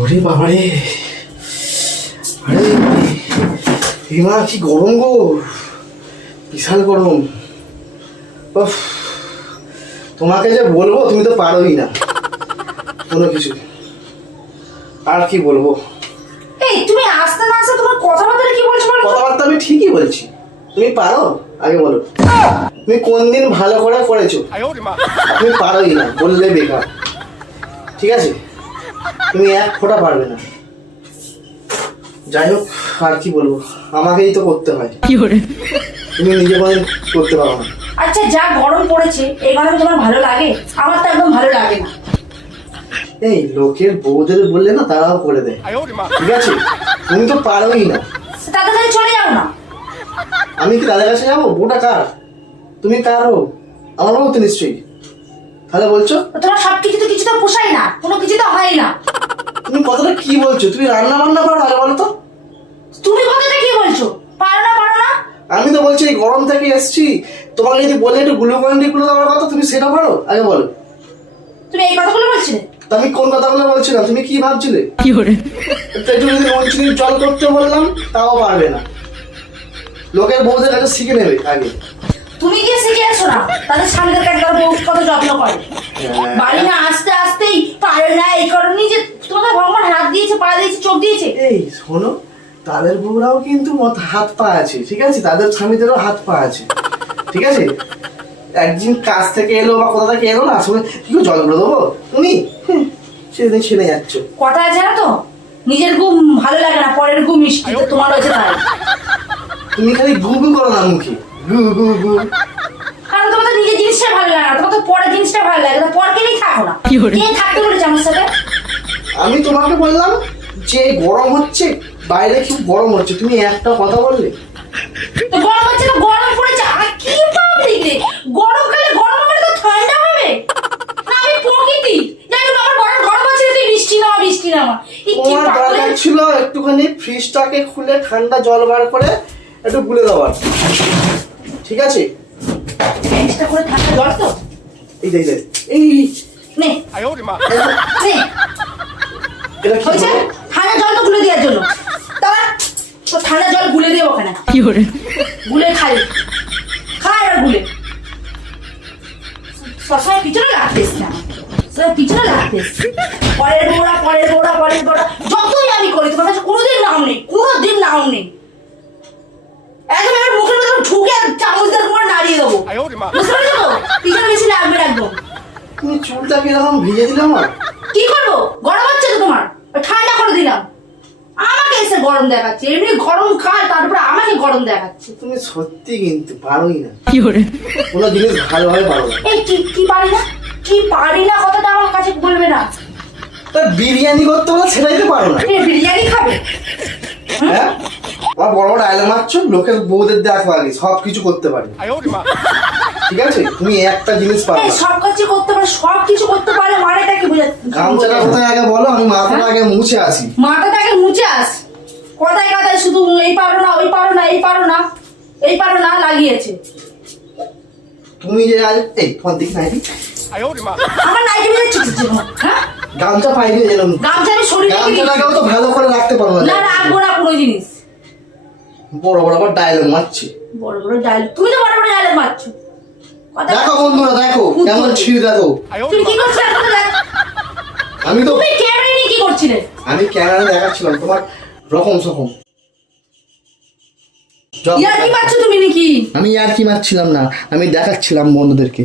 ওরে বাবারে। আরে হিমা কি গরম গো? বিশাল গরম। তোমাকে যে বলব তুমি তো পারোই না। কোনো কিছু। আর কি বলব? এই তুমি আসতে না আসতে তোমার কথাবার্তা কি বলছো বলো কথাবার্তা আমি ঠিকই বলছি। তুমি পারো? আগে বলো। তুমি কোন দিন ভালো করে করেছ? তুমি পারোই না বললে বেকার। ঠিক আছে? তুমি এক ফোঁটা পারবে না। যাই হোক আর কি বলব? আমাকেই তো করতে হয়। কি করে? তুমি নিজে কোনদিন করতে পারো না। আচ্ছা যা গরম পড়েছে এই গরমে তোমার ভালো লাগে? আমার তো একদম ভালো লাগে না। এই লোকের বউদের বললে না তারাও করে দেয়। ঠিক আছে? তুমি তো পারোই না। তাদের কাছে চলে যাও না। আমি কি তাদের কাছে যাব? বউটা কার? তুমি কারও আমার বউ তো নিশ্চয়ই। তাহলে বলছো? তোমার সব কিছু তো কিছু তো পোষায় না কোনো কিছু তো হয় না। তুমি কতটা কি বলছো? তুমি রান্না বান্না করো আগে বলো তো। তুমি কথাটা কি বলছো? পারো না পারো না? আমি তো বলছি এই গরম থেকে এসছি তোমাকে যদি বলে একটু গ্লুকন ডি গুলো দেওয়ার কথা তুমি সেটা পারো? আগে বলো। তুমি এই কথাগুলো বলছিলে? তো আমি কোন কথাগুলো বলছিলাম? তুমি কি ভাবছিলে? কি একটু একটু যদি মনচুরির জল করতে বললাম তাও পারবে না। লোকের বউদের কাছে শিখে নেবে আগে। তুমি কি শিখে আসো না তাদের স্বামীদের কাছে তারা বউ কত যত্ন বাড়ি না আসতে আসতেই পারে না এই করো নিজে তোমাকে ভগবান হাত দিয়েছে পা দিয়েছে চোখ দিয়েছে। এই শোনো তাদের বউরাও কিন্তু মত- হাত পা আছে ঠিক আছে? তাদের স্বামীদেরও হাত পা আছে ঠিক আছে? একদিন কাজ থেকে এলো বা কোথা থেকে এলো না আসলে কি দেবো? তুমি? সেদিন ছেড়ে যাচ্ছ। কথা আছে না তো? নিজের ঘুম ভালো লাগে না পরের ঘুম মিষ্টি তোমার হয়েছে তাই। তুমি খালি গু গু করো না মুখে। গু গু গু কারণ তোমার তো নিজের জিনিসটা ভালো লাগে না তোমার তো পরের জিনিসটা ভালো লাগে তো পরকে নিয়ে থাকো না। কে থাকতে বলেছে আমার সাথে? আমি তোমাকে বললাম যে গরম হচ্ছে বাইরে খুব গরম হচ্ছে তুমি একটা কথা বললে? তো গরম হচ্ছে না গরম পড়েছে আর কি পাবলিক রে গরমকালে গরম হবে তো ঠান্ডা হবে। না আমি প্রকৃতি। জানি বাবার গরম গরম হচ্ছে তুই বৃষ্টি না বৃষ্টি না এই কি তোমার দরকার ছিল একটুখানি ফ্রিজটাকে খুলে ঠান্ডা জল বার করে একটু গুলে দেওয়ার। ঠিক আছে? করে তো। এই এই নে। এটা কি ঠান্ডা জল তো গুলে দেওয়ার জন্য। তারা তো ঠান্ডা জল গুলে দিয়ে ওখানে। গুলে খাই। খা এবার গুলে। সবসময় পিছনে লাগতেস না। সব পিছনে লাগতেস পরের বৌড়া পরের বৌড়া যতই আমি করি তোমার কাছে কোনোদিন নাম নেই কোনোদিন নাম নেই একদম আমার মুখের মধ্যে ঢুকে আর চামচ দিয়ে তোমার নাড়িয়ে দেবো বুঝতে পারছ তো পিছনে বেশি লাগবে না একদম তুমি চুলটা কীরকম ভিজে দিলে আমার? কি করব? গরম হচ্ছে তো তোমার? ঠান্ডা করে দিলাম। আমাকে এসে গরম দেখাচ্ছে এমনি গরম খায় তারপরে আমাকে গরম দেখাচ্ছে। তুমি সত্যি কিন্তু পারোই না। কোনো জিনিস ভালোভাবে পারো না। এই কি কি পারি না? কি পারি না কথাটা আমার কাছে বলবে না। তা বিরিয়ানি করতে বলে সেটাই তো পারো না। বিরিয়ানি খাবে? হ্যাঁ? বড় বড় ডায়লগ মারছো লোকের বউদের দেখো আগে সব কিছু করতে পারি। ঠিক আছে? তুমি একটা জিনিস পারো এই সব কাজ করতে পারে সব কিছু করতে পারে মানেটা কি বুঝা গামছাটা কোথায় আগে বলো আমি মাথাটা আগে মুছে আসি। মাথাটাকে মুছে আস। কথায় কথায় শুধু এই পারো না ওই পারো না এই পারো না এই পারো না লাগিয়েছে। তুমি যে আজ এই তোমার দিক নাই আমার বেজাচ্ছে হ্যাঁ? গামছা পাইনি যেন গামছা আমি শরীরে। গামছাটাকেও তো ভালো করে রাখতে পারো না। রাখব না কোনো জিনিস। বড় বড় আবার ডায়লগ মারছে। বড় বড় ডায়লগ তুমি তো বড় বড় ডায়লগ মারছো। দেখো বন্ধুরা দেখো কেমন ছিঁড়ে দেখো। তুমি কি করছ আমি তো তুমি ক্যামেরা নিয়ে কি করছিলে? আমি ক্যামেরা দেখাচ্ছিলাম তোমার রকম সকম। ইয়ার কি মারছো তুমি নাকি? আমি আর কি মারছিলাম না আমি দেখাচ্ছিলাম বন্ধুদেরকে।